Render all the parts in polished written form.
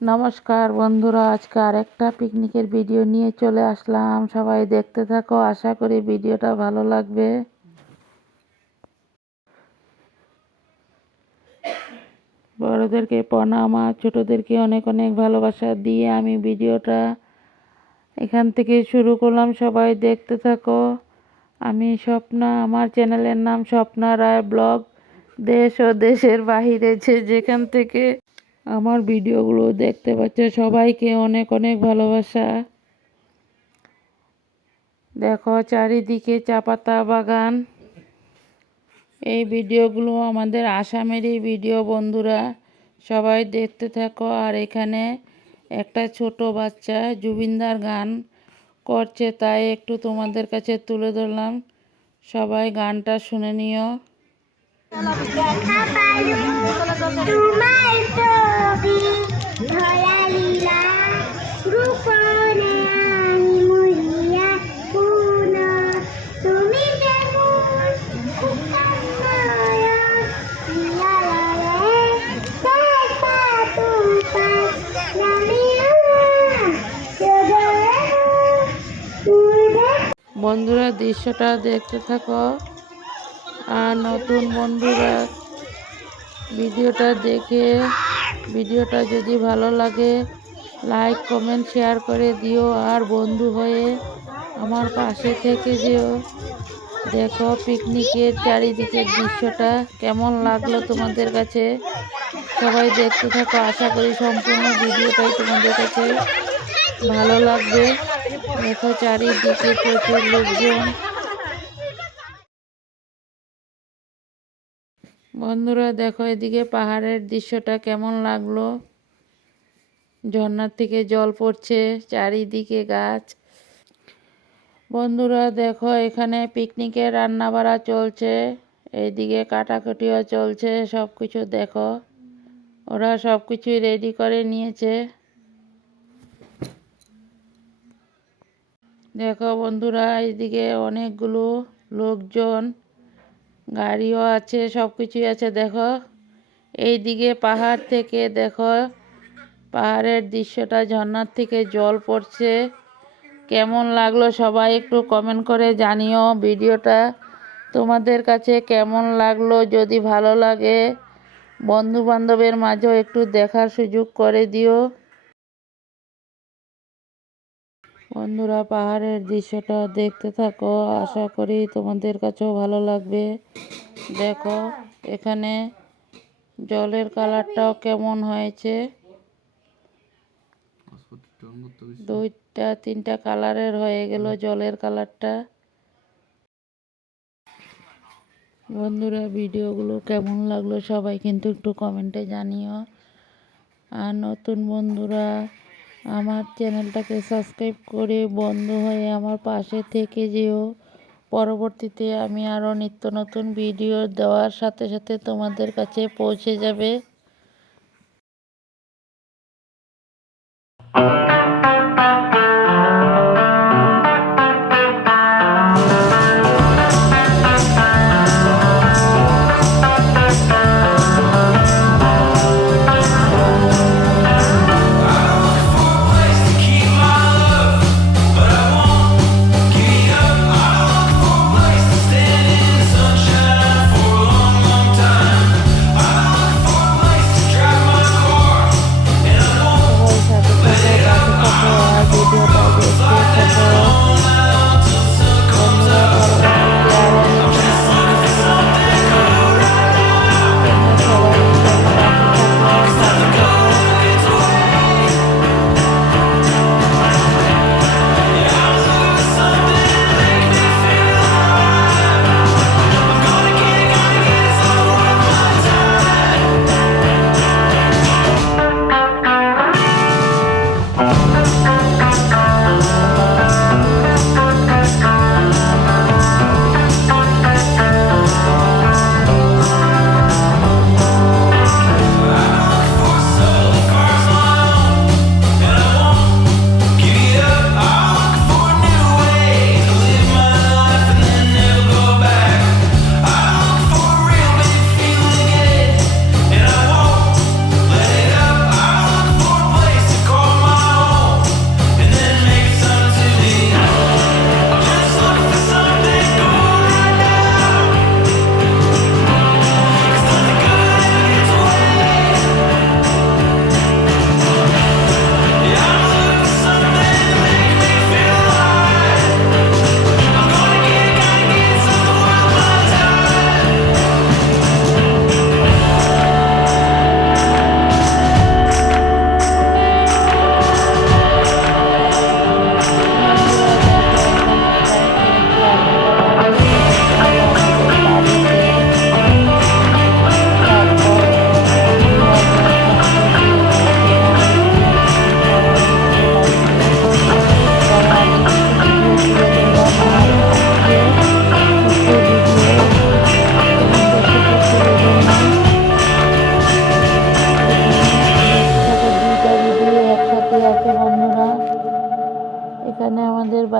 নমস্কার বন্ধুরা, আজকে আরেকটা পিকনিকের ভিডিও নিয়ে চলে আসলাম। সবাই দেখতে থাকো, আশা করি ভিডিওটা ভালো লাগবে। বড়দেরকে প্রণাম আর ছোটদেরকে অনেক অনেক ভালোবাসা দিয়ে আমি ভিডিওটা এখান থেকে শুরু করলাম। সবাই দেখতে থাকো। আমি স্বপ্না, আমার চ্যানেলের নাম স্বপ্না রায় ব্লগ। দেশ ও দেশের বাহিরে যেখান থেকে আমার ভিডিওগুলো দেখতে পাচ্ছে সবাইকে অনেক অনেক ভালোবাসা। দেখো চারিদিকে চা পাতা বাগান। এই ভিডিওগুলো আমাদের আসামেরই ভিডিও বন্ধুরা, সবাই দেখতে থাকো। আর এখানে একটা ছোট বাচ্চা জুবিনদার গান করছে, তাই একটু তোমাদের কাছে তুলে ধরলাম। সবাই গানটা শুনে নিও। বন্ধুরা দৃশ্যটা দেখতে থাকো। আর নতুন বন্ধুরা ভিডিওটা দেখে ভিডিওটা যদি ভালো লাগে লাইক কমেন্ট শেয়ার করে দিও। আর বন্ধু হয়ে আমার পাশে থেকে যেও। দেখো পিকনিকের চারিদিকের দৃশ্যটা কেমন লাগলো তোমাদের কাছে। সবাই দেখতে থাকো, আশা করি সম্পূর্ণ ভিডিওটাই তোমাদের কাছে ভালো লাগবে। দেখো চারিদিকে প্রচুর লোকজন। বন্ধুরা দেখো এদিকে পাহাড়ের দৃশ্যটা কেমন লাগলো। ঝর্ণার থেকে জল পড়ছে, চারিদিকে গাছ। বন্ধুরা দেখো এখানে পিকনিকের রান্না বাড়া চলছে, এইদিকে কাটাকুটিও চলছে। সব কিছু দেখো, ওরা সব কিছুই রেডি করে নিয়েছে। দেখো বন্ধুরা এইদিকে অনেকগুলো লোকজন, গাড়িও আছে, সব কিছুই আছে। দেখো এইদিকে পাহাড় থেকে দেখো পাহাড়ের দৃশ্যটা, ঝর্ণার থেকে জল পড়ছে। কেমন লাগলো সবাই একটু কমেন্ট করে জানিও। ভিডিওটা তোমাদের কাছে কেমন লাগলো, যদি ভালো লাগে বন্ধু বান্ধবের মাঝেও একটু দেখার সুযোগ করে দিও। বন্ধুরা পাহাড়ের দৃশ্যটা দেখতে থাকো, আশা করি তোমাদের কাছেও ভালো লাগবে। দেখো এখানে জলের কালারটাও কেমন হয়েছে, দুইটা তিনটা কালারের হয়ে গেল জলের কালারটা। বন্ধুরা ভিডিওগুলো কেমন লাগলো সবাই কিন্তু একটু কমেন্টে জানিও। আর নতুন বন্ধুরা আমার চ্যানেলটাকে সাবস্ক্রাইব করে বন্ধু হয়ে আমার পাশে থেকে যেও। পরবর্তীতে আমি আরও নিত্য নতুন ভিডিও দেওয়ার সাথে সাথে তোমাদের কাছে পৌঁছে যাবে।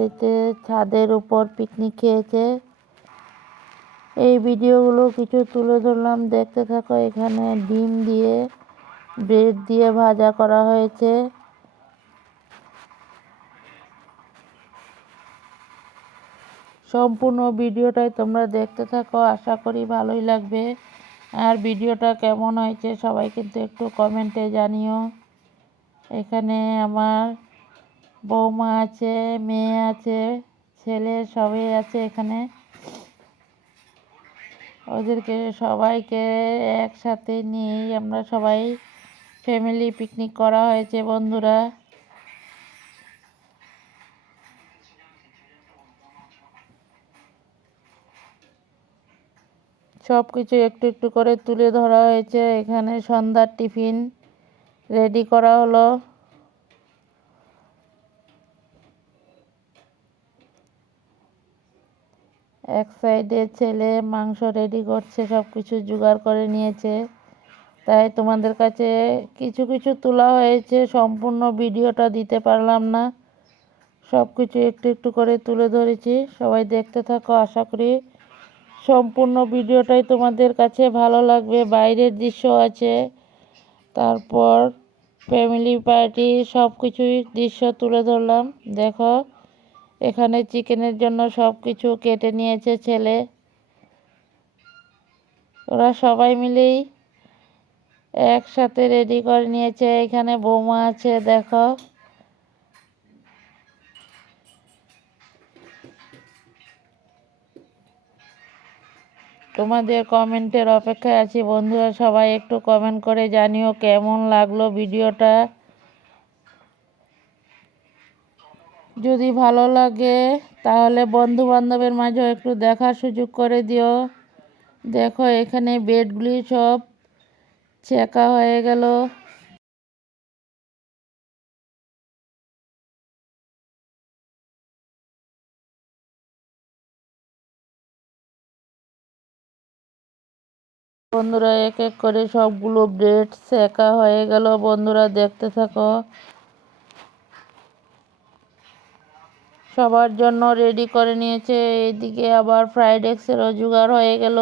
বাড়িতে ছাদের উপর পিকনিক খেয়েছে। এই ভিডিওগুলো কিছু তুলে ধরলাম, দেখতে থাকো। এখানে ডিম দিয়ে ব্রেড দিয়ে ভাজা করা হয়েছে। সম্পূর্ণ ভিডিওটাই তোমরা দেখতে থাকো, আশা করি ভালোই লাগবে। আর ভিডিওটা কেমন হয়েছে সবাই কিন্তু একটু কমেন্টে জানিও। এখানে আমার বৌমা আছে, মেয়ে আছে, ছেলে সবাই আছে এখানে। ওদেরকে সবাইকে একসাথে নিয়েই আমরা সবাই ফ্যামিলি পিকনিক করা হয়েছে বন্ধুরা। সব কিছু একটু একটু করে তুলে ধরা হয়েছে। এখানে সন্ধ্যার টিফিন রেডি করা হলো। এক সাইডে ছেলে মাংস রেডি করছে, সব কিছু জোগাড় করে নিয়েছে। তাই তোমাদের কাছে কিছু কিছু তোলা হয়েছে, সম্পূর্ণ ভিডিওটা দিতে পারলাম না। সব কিছু একটু একটু করে তুলে ধরেছি, সবাই দেখতে থাকো। আশা করি সম্পূর্ণ ভিডিওটাই তোমাদের কাছে ভালো লাগবে। বাইরের দৃশ্য আছে, তারপর ফ্যামিলি পার্টি সব কিছুই দৃশ্য তুলে ধরলাম। দেখো এখানে চিকেনের জন্য সব কিছু কেটে নিয়েছে ছেলে। ওরা সবাই মিলেই একসাথে রেডি করে নিয়েছে। এখানে বৌমা আছে, দেখো। তোমাদের কমেন্টের অপেক্ষায় আছি বন্ধুরা, সবাই একটু কমেন্ট করে জানিও কেমন লাগলো ভিডিওটা। যদি ভালো লাগে তাহলে বন্ধু বান্ধবের মাঝেও একটু দেখার সুযোগ করে দিও। দেখো এখানে বেডগুলি সব চেকা হয়ে গেল। বন্ধুরা এক এক করে সবগুলো ব্রেড সেকা হয়ে গেল। বন্ধুরা দেখতে থাকো। সবার জন্য রেডি করে নিয়েছে। এইদিকে আবার ফ্রাইড রাইসেরও জোগাড় হয়ে গেল।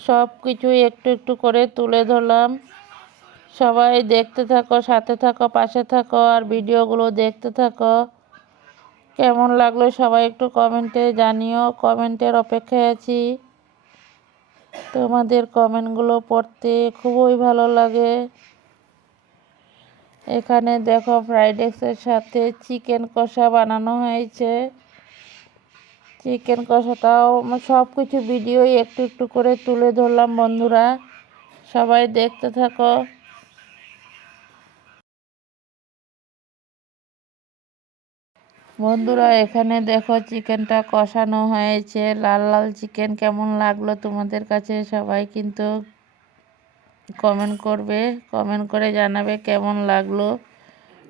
সব কিছু একটু একটু করে তুলে ধরলাম। সবাই দেখতে থাকো, সাথে থাকো, পাশে থাকো, আর ভিডিওগুলো দেখতে থাকো। কেমন লাগলো সবাই একটু কমেন্টে জানিও, কমেন্টের অপেক্ষায় আছি। তোমাদের কমেন্টগুলো পড়তে খুবই ভালো লাগে। এখানে দেখো ফ্রাইড রাইসের সাথে চিকেন কষা বানানো হয়েছে। চিকেন কষাটাও সব কিছু ভিডিও একটু একটু করে তুলে ধরলাম বন্ধুরা, সবাই দেখতে থাকো। বন্ধুরা এখানে দেখো চিকেনটা কষানো হয়েছে, লাল লাল চিকেন। কেমন লাগলো তোমাদের কাছে সবাই কিন্তু কমেন্ট করবে, কমেন্ট করে জানাবে কেমন লাগলো।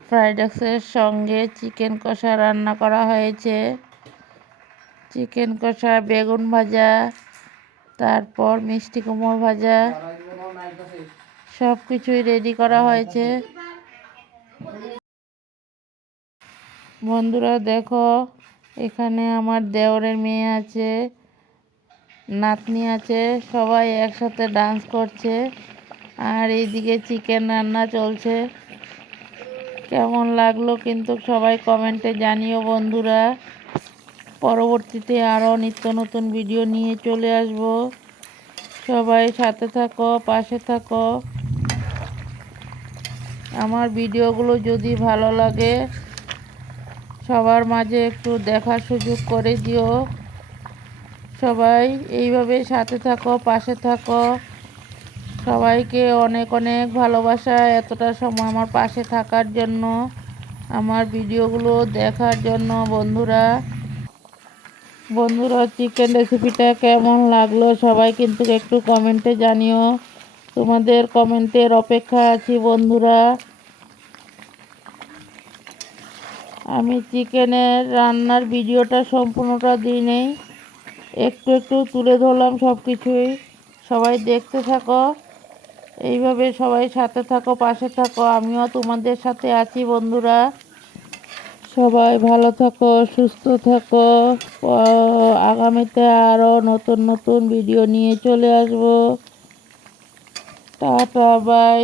ফ্রাইড রাইসের সঙ্গে চিকেন কষা রান্না করা হয়েছে। চিকেন কষা, বেগুন ভাজা, তারপর মিষ্টি কুমড়ো ভাজা, সব কিছুই রেডি করা হয়েছে। বন্ধুরা দেখো এখানে আমার দেওরের মেয়ে আছে, নাতনি আছে, সবাই একসাথে ডান্স করছে। আর এইদিকে চিকেন রান্না চলছে। কেমন লাগলো কিন্তু সবাই কমেন্টে জানিও বন্ধুরা। পরবর্তীতে আরও নিত্য নতুন ভিডিও নিয়ে চলে আসব। সবাই সাথে থাকো, পাশে থাকো। আমার ভিডিওগুলো যদি ভালো লাগে সবার মাঝে একটু দেখার সুযোগ করে দিও। সবাই এইভাবে সাথে থাকো, পাশে থাকো। সবাইকে অনেক অনেক ভালোবাসা, এতটা সময় আমার পাশে থাকার জন্য, আমার ভিডিওগুলো দেখার জন্য। বন্ধুরা চিকেন রেসিপিটা কেমন লাগলো সবাই কিন্তু একটু কমেন্টে জানিও। তোমাদের কমেন্টের অপেক্ষা আছি বন্ধুরা। আমি চিকেনের রান্নার ভিডিওটা সম্পূর্ণটা দিই নেই, একটু একটু তুলে ধরলাম সব কিছুই। সবাই দেখতে থাকো, এইভাবে সবাই সাথে থাকো, পাশে থাকো। আমিও তোমাদের সাথে আছি বন্ধুরা। সবাই ভালো থাকো, সুস্থ থাকো। আগামীতে আরও নতুন নতুন ভিডিও নিয়ে চলে আসবো। Tata, by.